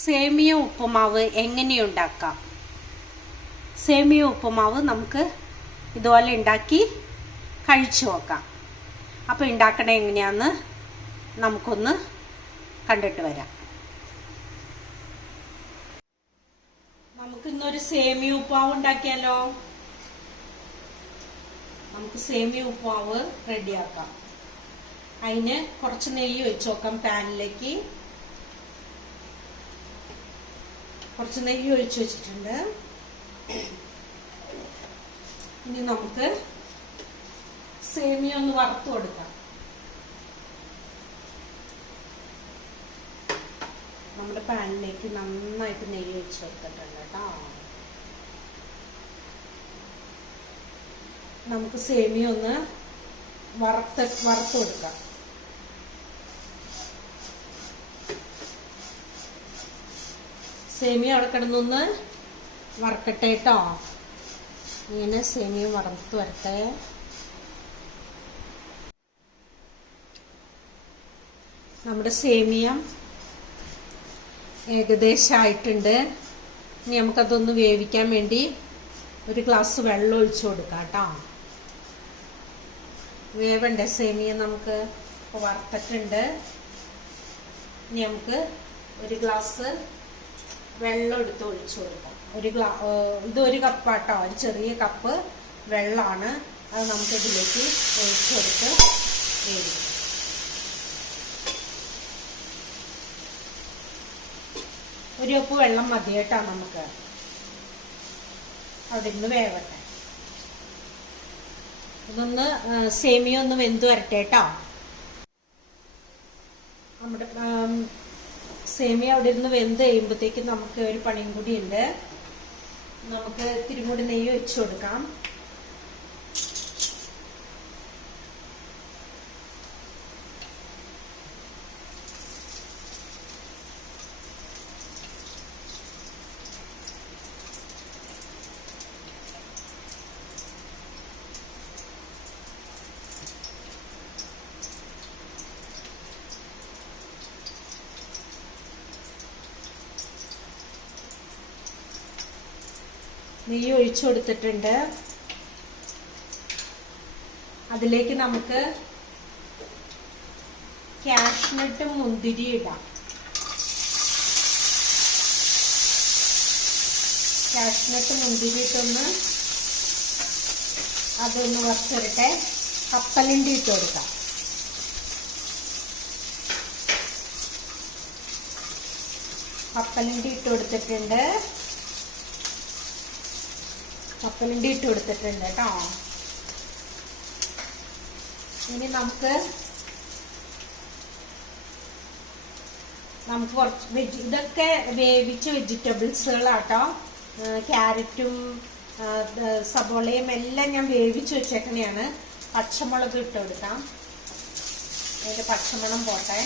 സേമിയ ഉപ്പുമാവ് എങ്ങനെയുണ്ടാക്കാം? സേമിയ ഉപ്പുമാവ് നമുക്ക് ഇതുപോലെ ഉണ്ടാക്കി കഴിച്ചു നോക്കാം. അപ്പോൾ ഉണ്ടാക്കണത് എങ്ങനെയാണെന്ന് നമുക്കൊന്ന് കണ്ടിട്ട് വരാം. നമുക്കിന്നൊരു സേമിയ ഉപ്പുമാവ് ഉണ്ടാക്കിയാലോ? നമുക്ക് സേമിയ ഉപ്പുമാവ് റെഡിയാക്കാം. അതിന് കുറച്ച് നെയ്യ് ഒഴിച്ച് നോക്കാം. പാനിലേക്ക് കുറച്ച് നെയ്യ് ഒഴിച്ച് വെച്ചിട്ടുണ്ട്. ഇനി നമുക്ക് സേമിയ ഒന്ന് വറുത്ത് കൊടുക്കാം. നമ്മുടെ പാനിലേക്ക് നന്നായിട്ട് നെയ്യ് ഒഴിച്ച് കൊടുത്തിട്ടുണ്ട് കേട്ടോ. നമുക്ക് സേമിയ ഒന്ന് വറുത്ത് കൊടുക്കാം. സേമിയ അവിടെ കിടന്നൊന്ന് വറുക്കട്ടെ കേട്ടോ. ഇങ്ങനെ സേമിയ വറുത്ത് വരട്ടെ. നമ്മുടെ സേമിയ ഏകദേശം ആയിട്ടുണ്ട്. ഇനി നമുക്കതൊന്ന് വേവിക്കാൻ വേണ്ടി ഒരു ഗ്ലാസ് വെള്ളം ഒഴിച്ചു കൊടുക്കാം കേട്ടോ. വേവണ്ടേ സേമിയ? നമുക്ക് വറുത്തിട്ടുണ്ട്. ഇനി നമുക്ക് ഒരു ഗ്ലാസ് വെള്ളം എടുത്ത് ഒഴിച്ചു കൊടുക്കാം. ഇതൊരു കപ്പാട്ടോ, ഒരു ചെറിയ കപ്പ് വെള്ളമാണ്. അത് നമുക്ക് ഇതിലേക്ക് ഒഴിച്ചു കൊടുത്ത് വേവിക്കാം. ഒരു കപ്പ് വെള്ളം മതി കേട്ടോ. നമുക്ക് അവിടെ നിന്ന് വേവട്ടെ. ഇതൊന്ന് സേമിയ ഒന്ന് വെന്ത് വരട്ടെ കേട്ടോ. നമ്മുടെ സേമിയ അവിടെ ഇരുന്ന് വെന്ത് കഴിയുമ്പോഴത്തേക്കും നമുക്ക് ഒരു പണിയും കൂടി ഉണ്ട്. നമുക്ക് തിരുമുടി നെയ്യ് ഒഴിച്ചു കൊടുക്കാം. നെയ്യ് ഒഴിച്ചു കൊടുത്തിട്ടുണ്ട്. അതിലേക്ക് നമുക്ക് കാഷ്നട്ടും മുന്തിരി ഇടാം. കാഷ്നട്ട് മുന്തിരി ഇട്ടൊന്ന് അതൊന്ന് വറുത്തിരട്ടെ. കപ്പലണ്ടി ഇട്ട് കൊടുക്കാം. കപ്പലണ്ടി ഇട്ട് കൊടുത്തിട്ടുണ്ട്. കപ്പലണ്ടി ഇട്ട് കൊടുത്തിട്ടുണ്ട് കേട്ടോ. ഇനി നമുക്ക് കുറച്ച് ഇതൊക്കെ വേവിച്ച വെജിറ്റബിൾസുകളാട്ടോ. ക്യാരറ്റും സബോളയും എല്ലാം ഞാൻ വേവിച്ച് വെച്ചേക്കണെയാണ്. പച്ചമുളക് ഇട്ട് കൊടുക്കാം. അതിൻ്റെ പച്ചമണം പോട്ടെ.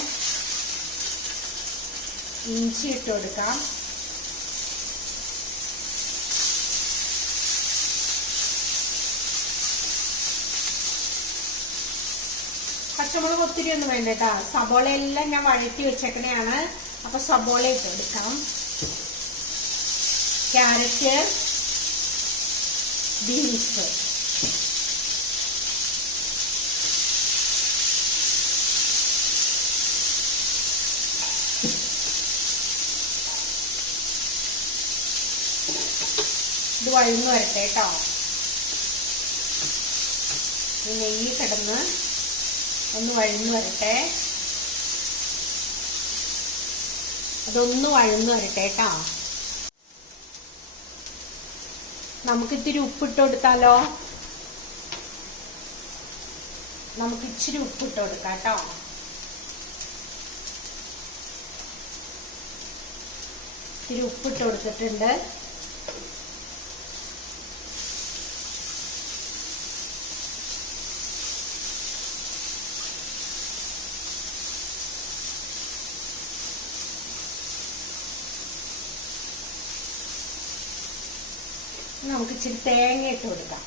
ഇഞ്ചി ഇട്ട് കൊടുക്കാം. പച്ചമുളക് ഒത്തിരി ഒന്നും വേണ്ട കേട്ടോ. സബോള എല്ലാം ഞാൻ വഴറ്റി വെച്ചേക്കണെയാണ്. അപ്പൊ സബോള ഇട്ട് എടുക്കാം. ക്യാരറ്റ്, ബീൻസ്, ഇത് വഴന്നു വരട്ടെ കേട്ടോ. ഈ നെയ്യ് കിടന്ന് ഒന്ന് വഴന്നു വരട്ടെ. അതൊന്ന് വഴന്നു വരട്ടെ കേട്ടോ. നമുക്കിത്തിരി ഉപ്പിട്ട് കൊടുത്താലോ? നമുക്ക് ഇച്ചിരി ഉപ്പിട്ട് കൊടുക്കാം കേട്ടോ. ഇത്തിരി ഉപ്പിട്ട് കൊടുത്തിട്ടുണ്ട്. നമുക്ക് ഇച്ചിരി തേങ്ങ ഇട്ട് കൊടുക്കാം.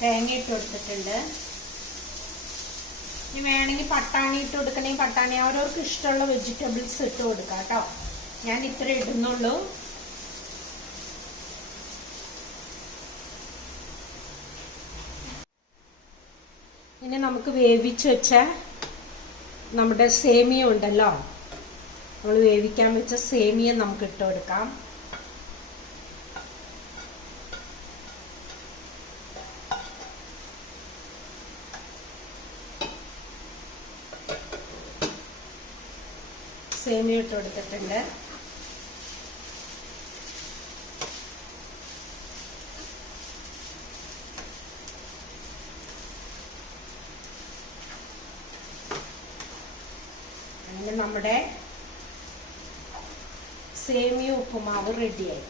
തേങ്ങ ഇട്ട് കൊടുത്തിട്ടുണ്ട്. ഇനി വേണമെങ്കിൽ പട്ടാണി ഇട്ട് കൊടുക്കണമെങ്കിൽ പട്ടാണി, ഓരോർക്ക് ഇഷ്ടമുള്ള വെജിറ്റബിൾസ് ഇട്ട് കൊടുക്കാം കേട്ടോ. ഞാൻ ഇത്ര ഇടുന്നുള്ളൂ. ഇനി നമുക്ക് വേവിച്ച് വെച്ച നമ്മുടെ സേമിയ ഉണ്ടല്ലോ, നമ്മൾ വേവിക്കാൻ വെച്ച സേമിയ നമുക്ക് ഇട്ട് കൊടുക്കാം. സേമിയ ഇട്ട് കൊടുത്തിട്ടുണ്ട്. അങ്ങനെ നമ്മുടെ സേമിയ ഉപ്പുമാവ് റെഡിയായി.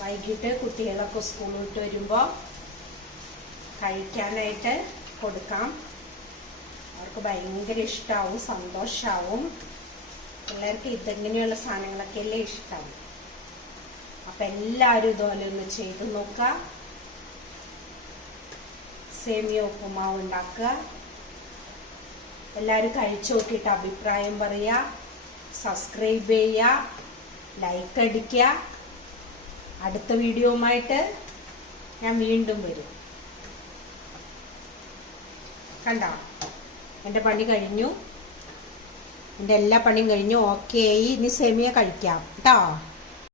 വൈകിട്ട് കുട്ടികളൊക്കെ സ്കൂളിൽ വിട്ട് വരുമ്പോൾ കഴിക്കാനായിട്ട് കൊടുക്കാം. അവർക്ക് ഭയങ്കര ഇഷ്ടമാവും, സന്തോഷമാവും. പിള്ളേർക്ക് ഇതെങ്ങനെയുള്ള സാധനങ്ങളൊക്കെ അല്ലേ ഇഷ്ടം. അപ്പം എല്ലാവരും ഇതുപോലെ ഒന്ന് ചെയ്ത് നോക്കുക. സേമിയ ഉപ്പുമാവ് ഉണ്ടാക്കുക. എല്ലാവരും കഴിച്ചു നോക്കിയിട്ട് അഭിപ്രായം പറയുക, സബ്സ്ക്രൈബ് ചെയ്യുക, ലൈക്ക് അടിക്കുക. അടുത്ത വീഡിയോയുമായിട്ട് ഞാൻ വീണ്ടും വരും. കണ്ടോ, എൻ്റെ പണി കഴിഞ്ഞു, എൻ്റെ എല്ലാ പണിയും കഴിഞ്ഞു. ഓക്കെ, ഇനി സേമിയ കഴിക്കാം കേട്ടോ.